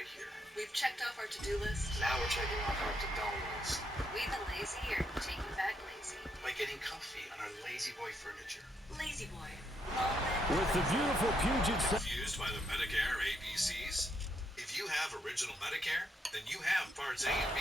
right here. We've checked off our to-do list. Now we're checking off our to-don't list. We've been lazy or taking back lazy. By getting comfy on our Lazy Boy furniture. Lazy Boy. With the beautiful Puget Sound. Confused by the Medicare ABCs? If you have original Medicare, then you have Parts A and B.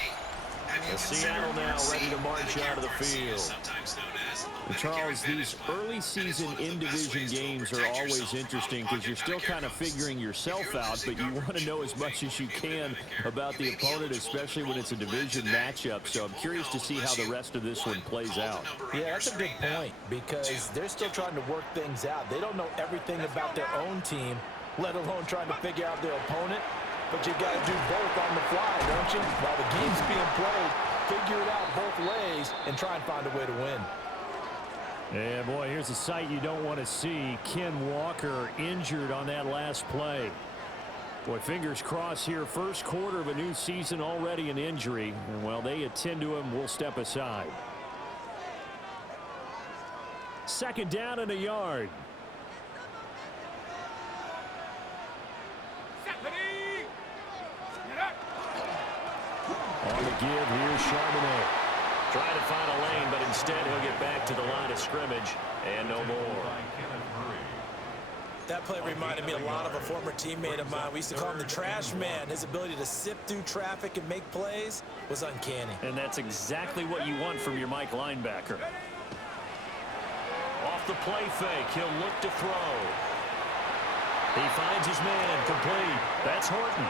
Have you Seattle now ready to march out of the field. Sometimes known as And Charles, these early season in-division games are always interesting because you're still kind of figuring yourself out, but you want to know as much as you can about the opponent, especially when it's a division matchup. So I'm curious to see how the rest of this one plays out. Yeah, that's a good point because they're still trying to work things out. They don't know everything about their own team, let alone trying to figure out their opponent. But you got to do both on the fly, don't you? While the game's being played, figure it out both ways and try and find a way to win. Yeah, boy, here's a sight you don't want to see. Ken Walker injured on that last play. Boy, fingers crossed here. First quarter of a new season, already an injury. And while they attend to him, we'll step aside. Second down and a yard. On the give, here's Charbonnet. Trying to find a lane, but instead he'll get back to the line of scrimmage and no more. That play reminded me a lot of a former teammate of mine. We used to call him the trash man. His ability to sift through traffic and make plays was uncanny. And that's exactly what you want from your Mike linebacker. Off the play fake, he'll look to throw. He finds his man, complete. That's Horton.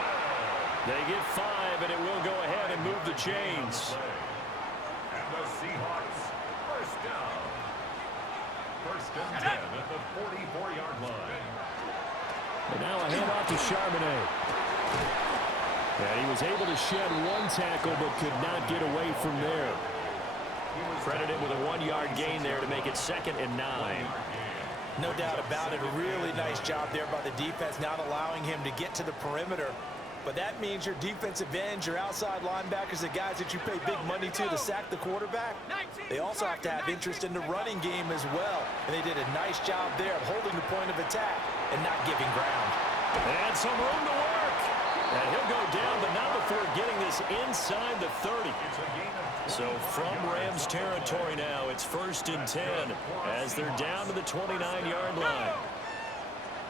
They get 5, and it will go ahead and move the chains. And the Seahawks, first down. First and 10 at the 44-yard line. And now a handoff to Charbonnet. And he was able to shed one tackle, but could not get away from there. Credited with a 1-yard gain there to make it 2nd and 9. No doubt about it. A really nice job there by the defense, not allowing him to get to the perimeter. But that means your defensive ends, your outside linebackers, the guys that you pay big money to sack the quarterback, they also have to have interest in the running game as well. And they did a nice job there of holding the point of attack and not giving ground. And some room to work. And he'll go down, but not before getting this inside the 30. So from Rams territory now, it's 1st and 10 as they're down to the 29-yard line.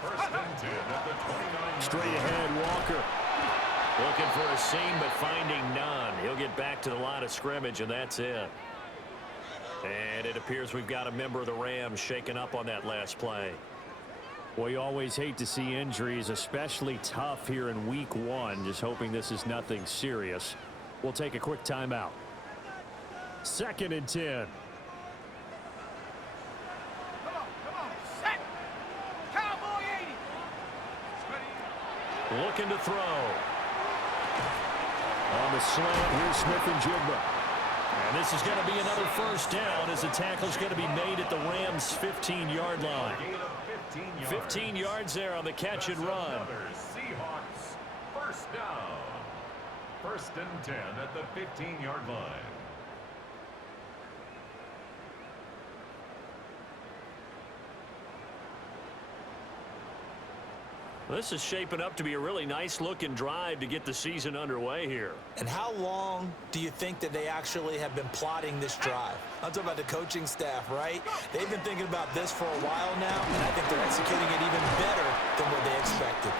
First and 10 at the 29. Straight ahead, Walker. Looking for a seam, but finding none. He'll get back to the line of scrimmage, and that's it. And it appears we've got a member of the Rams shaken up on that last play. Well, you always hate to see injuries, especially tough here in week 1. Just hoping this is nothing serious. We'll take a quick timeout. 2nd and 10. Looking to throw. On the slant, here's Smith and Jigba. And this is going to be another first down as the tackle's going to be made at the Rams' 15-yard line. 15 yards there on the catch and run. Seahawks, first down. First and 10 at the 15-yard line. This is shaping up to be a really nice-looking drive to get the season underway here. And how long do you think that they actually have been plotting this drive? I'm talking about the coaching staff, right? They've been thinking about this for a while now, and I think they're executing it even better than what they expected.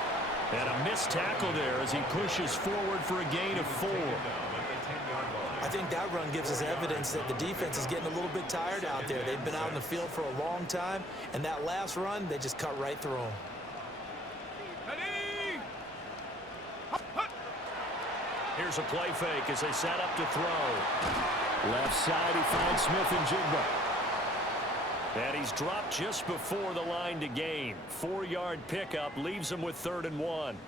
And a missed tackle there as he pushes forward for a gain of 4. I think that run gives us evidence that the defense is getting a little bit tired out there. They've been out in the field for a long time, and that last run, they just cut right through them. Here's a play fake as they set up to throw. Left side, he finds Smith and Jigba. And he's dropped just before the line to gain. 4-yard pickup leaves him with 3rd and 1.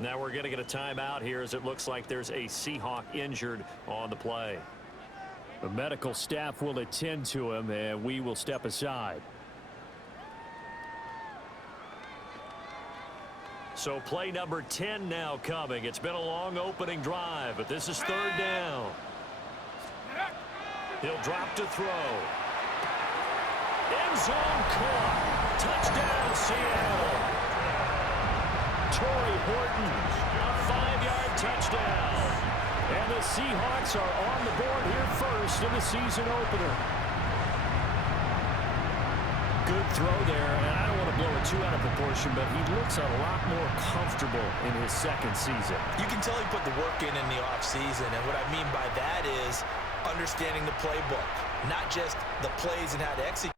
Now we're going to get a timeout here as it looks like there's a Seahawk injured on the play. The medical staff will attend to him, and we will step aside. So play number 10 now coming. It's been a long opening drive, but this is 3rd down. He'll drop to throw. End zone caught. Touchdown, Seattle. Torrey Horton, a 5-yard touchdown. And the Seahawks are on the board here first in the season opener. Good throw there, and I don't want to blow it too out of proportion, but he looks a lot more comfortable in his second season. You can tell he put the work in the offseason, and what I mean by that is understanding the playbook, not just the plays and how to execute.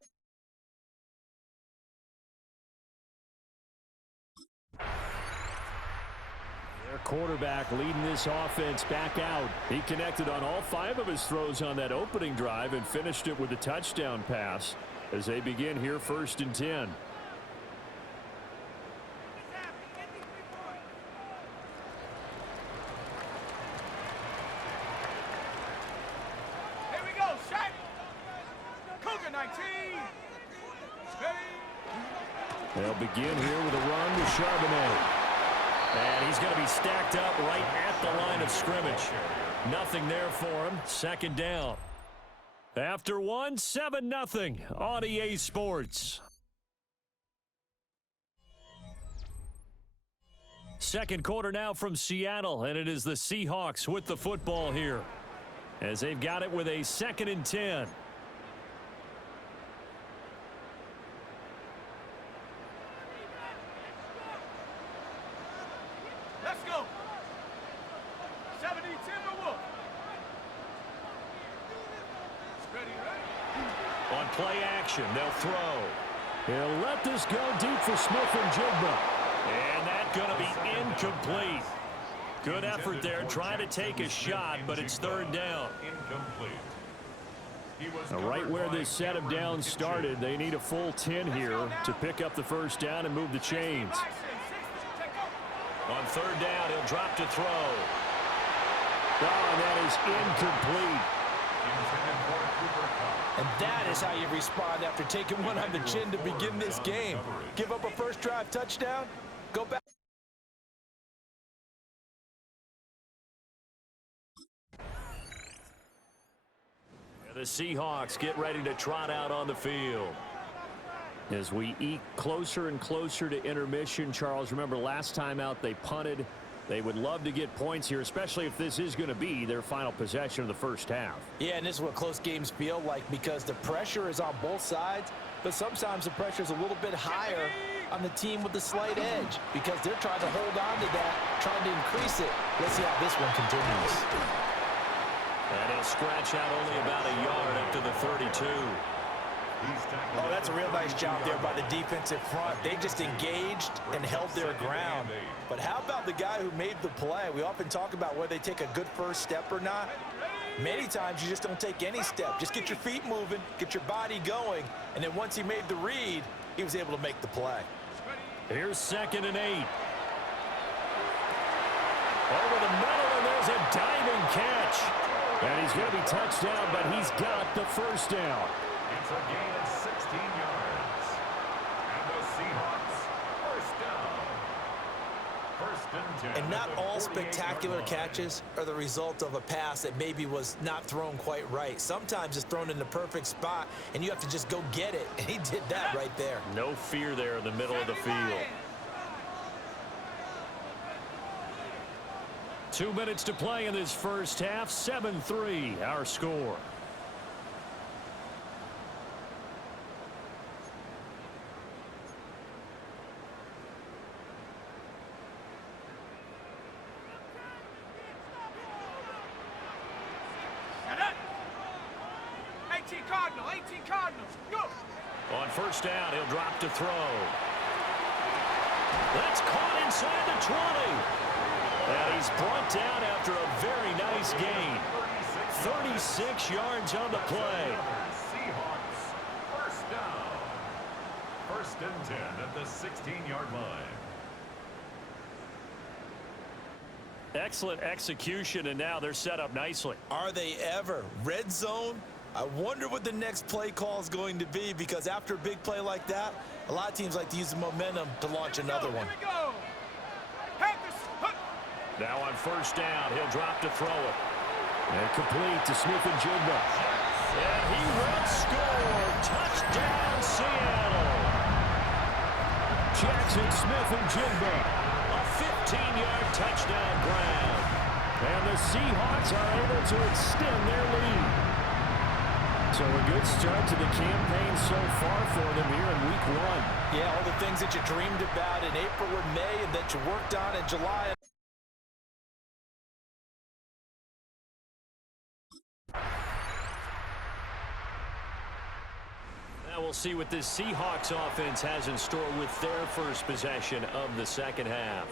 Their quarterback leading this offense back out. He connected on all 5 of his throws on that opening drive and finished it with a touchdown pass as they begin here 1st and 10. Here we go, Shaq. Cougar 19. They'll begin here with a run with Charbonnet. And he's going to be stacked up right at the line of scrimmage. Nothing there for him. 2nd down. After 1, 7-0 on EA Sports. Second quarter now from Seattle, and it is the Seahawks with the football here as they've got it with a 2nd and 10. Let's go. 70 Timberwolves. Ready. On play action, they'll throw. He'll let this go deep for Smith and Jigba. And that's going to be incomplete. Good effort there, trying to take a shot, but it's 3rd down. Now, right where this set of downs started, they need a full 10 here to pick up the 1st down and move the chains. On 3rd down, he'll drop to throw. Oh, and that is incomplete. And that is how you respond after taking one on the chin to begin this game. Give up a first drive touchdown, go back. The Seahawks get ready to trot out on the field. As we eke closer and closer to intermission, Charles, remember last time out they punted. They would love to get points here, especially if this is going to be their final possession of the 1st half. Yeah, and this is what close games feel like because the pressure is on both sides, but sometimes the pressure is a little bit higher on the team with the slight edge because they're trying to hold on to that, trying to increase it. Let's see how this one continues. And he'll scratch out only about a yard up to the 32. Oh, that's a real nice job there by the defensive front. They just engaged and held their ground. But how about the guy who made the play? We often talk about whether they take a good first step or not. Many times you just don't take any step. Just get your feet moving, get your body going, and then once he made the read, he was able to make the play. Here's 2nd and 8. Over the middle, and there's a diving catch. And he's going to be touched down, but he's got the 1st down. It's a gain of 16 yards. And the Seahawks, 1st down. 1st and 10. And not all spectacular catches are the result of a pass that maybe was not thrown quite right. Sometimes it's thrown in the perfect spot, and you have to just go get it. And he did that right there. No fear there in the middle of the field. 2 minutes to play in this 1st half. 7-3, our score. On 1st down, he'll drop to throw. That's caught inside the 20. And he's brought down after a very nice gain. 36 yards on the play. Seahawks, 1st down. 1st and 10 at the 16-yard line. Excellent execution, and now they're set up nicely. Are they ever? Red zone? I wonder what the next play call is going to be because after a big play like that, a lot of teams like to use the momentum to launch another one. Now on 1st down, he'll drop to throw it. And complete to Smith and Jigba. And he will score. Touchdown, Seattle. Jackson Smith and Jigba. A 15-yard touchdown grab. And the Seahawks are able to extend their lead. So a good start to the campaign so far for them here in week 1. Yeah, all the things that you dreamed about in April and May and that you worked on in July. Now we'll see what this Seahawks offense has in store with their first possession of the second half.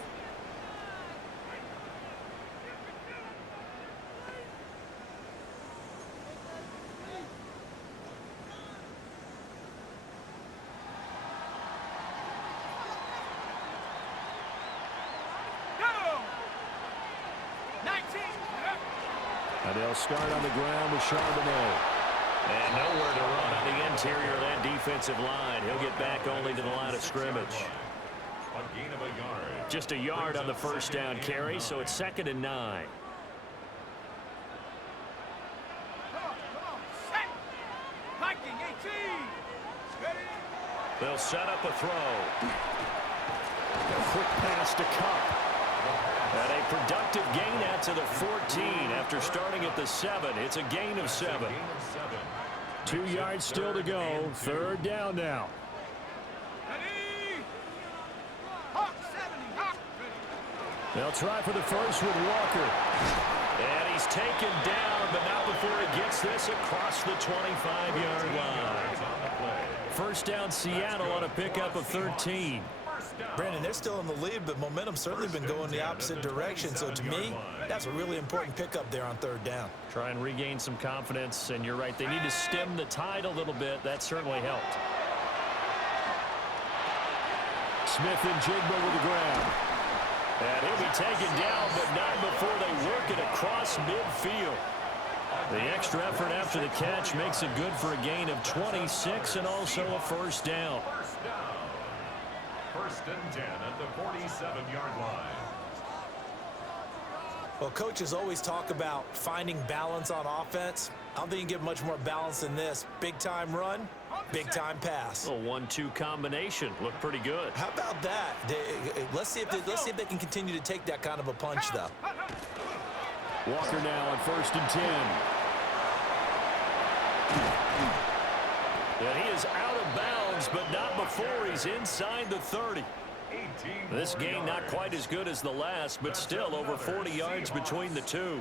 And they'll start on the ground with Charbonnet. And nowhere to run on the interior of that defensive line. He'll get back only to the line of scrimmage. A gain of a yard. Just a yard on the first down carry, so it's 2nd and 9. Set. Viking 18. Ready. They'll set up a throw. A quick pass to Cup. And a productive gain out to the 14 after starting at the 7. It's a gain of 7. 2 yards still to go. 3rd down now. Ready. Hawk 70. Hawk. Ready. They'll try for the first with Walker. And he's taken down, but not before he gets this across the 25-yard line. First down Seattle on a pickup of 13. Brandon, they're still in the lead, but momentum's certainly been going the opposite direction. So to me, that's a really important pickup there on 3rd down. Try and regain some confidence, and you're right, they need to stem the tide a little bit. That certainly helped. Smith and Jigba with the grab. And he'll be taken down, but not before they work it across midfield. The extra effort after the catch makes it good for a gain of 26 and also a first down. 1st and 10 at the 47-yard line. Well, coaches always talk about finding balance on offense. I don't think you can get much more balance than this. Big-time run, big-time pass. A 1-2 combination. Looked pretty good. How about that? Let's see if they can continue to take that kind of a punch, though. Walker now on 1st and 10. And he is out of bounds, but not before he's inside the 30. This gain not quite as good as the last, but still over 40 yards between the two.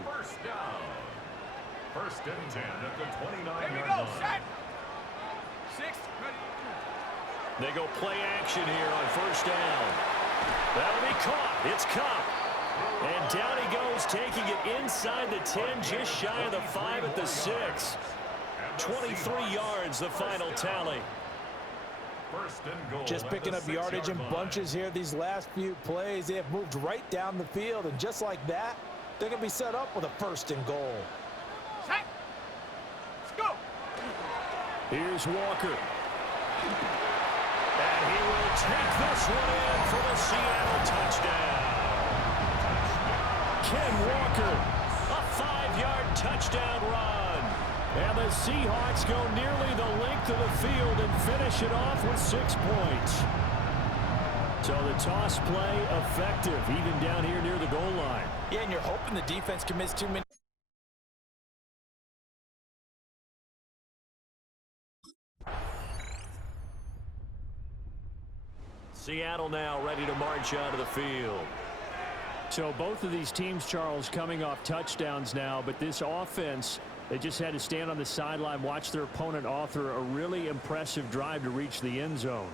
1st and 10 at the 29-yard Go. line. Set. 6. Ready. They go play action here on 1st down. That'll be caught. It's Cup. And down he goes, taking it inside the 10, just shy of the 5 at the 6. 23 yards, the final tally. Just picking up yardage in bunches here these last few plays. They have moved right down the field, and just like that, they're going to be set up with a 1st and goal. Set. Let's go. Here's Walker. And he will take this one in for the Seattle touchdown. Ken Walker, a 5-yard touchdown run. And the Seahawks go nearly the length of the field and finish it off with 6 points. So the toss play effective, even down here near the goal line. Yeah, and you're hoping the defense commits too many. Seattle now ready to march out of the field. So both of these teams, Charles, coming off touchdowns now, but this offense, they just had to stand on the sideline, watch their opponent author a really impressive drive to reach the end zone.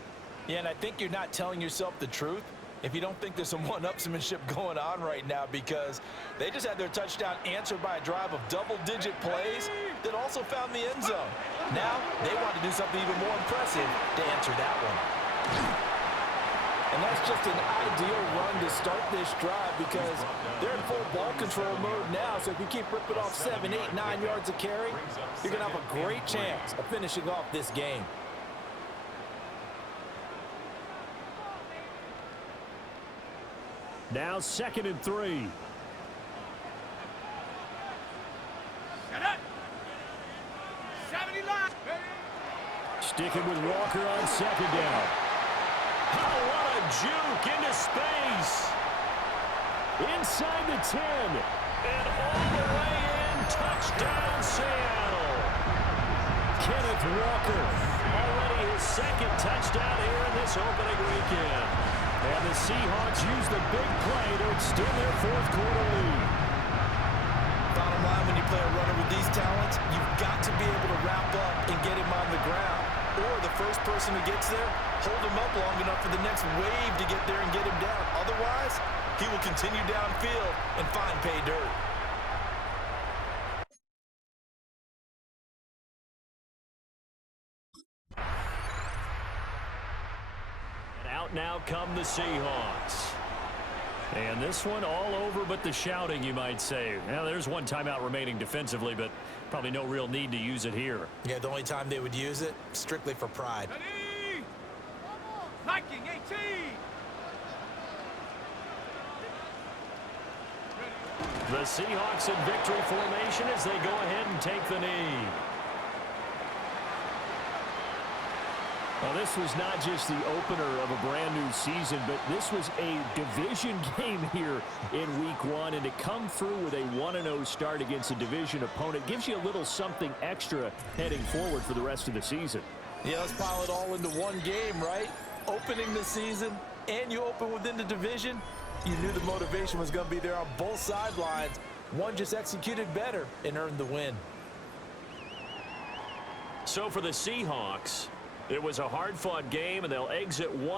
Yeah, and I think you're not telling yourself the truth if you don't think there's some one-upsmanship going on right now, because they just had their touchdown answered by a drive of double-digit plays that also found the end zone. Now they want to do something even more impressive to answer that one. And that's just an ideal run to start this drive, because they're in full ball control mode now. So if you keep ripping off 7, 8, 9 yards of carry, you're going to have a great chance of finishing off this game. Now 2nd and 3. Set up. 70 line. Ready. Sticking with Walker on 2nd down. Oh, what a juke into space. Inside the 10. And all the way in. Touchdown, Seattle. Kenneth Walker, already his second touchdown here in this opening weekend. And the Seahawks use the big play to extend their fourth quarter lead. Bottom line, when you play a runner with these talents, you've got to be able to wrap up and get him on the ground. Or the first person who gets there, hold him up long enough for the next wave to get there and get him down. Otherwise, he will continue downfield and find pay dirt. And out now come the Seahawks. And this one all over but the shouting, you might say. Now, there's one timeout remaining defensively, but probably no real need to use it here. Yeah, the only time they would use it, strictly for pride. Ready? Hiking 18. The Seahawks in victory formation as they go ahead and take the knee. Well, this was not just the opener of a brand new season, but this was a division game here in week one. And to come through with a 1-0 start against a division opponent gives you a little something extra heading forward for the rest of the season. Yeah, let's pile it all into one game, right? Opening the season, and you open within the division. You knew the motivation was going to be there on both sidelines. One just executed better and earned the win. So for the Seahawks, it was a hard-fought game, and they'll exit one.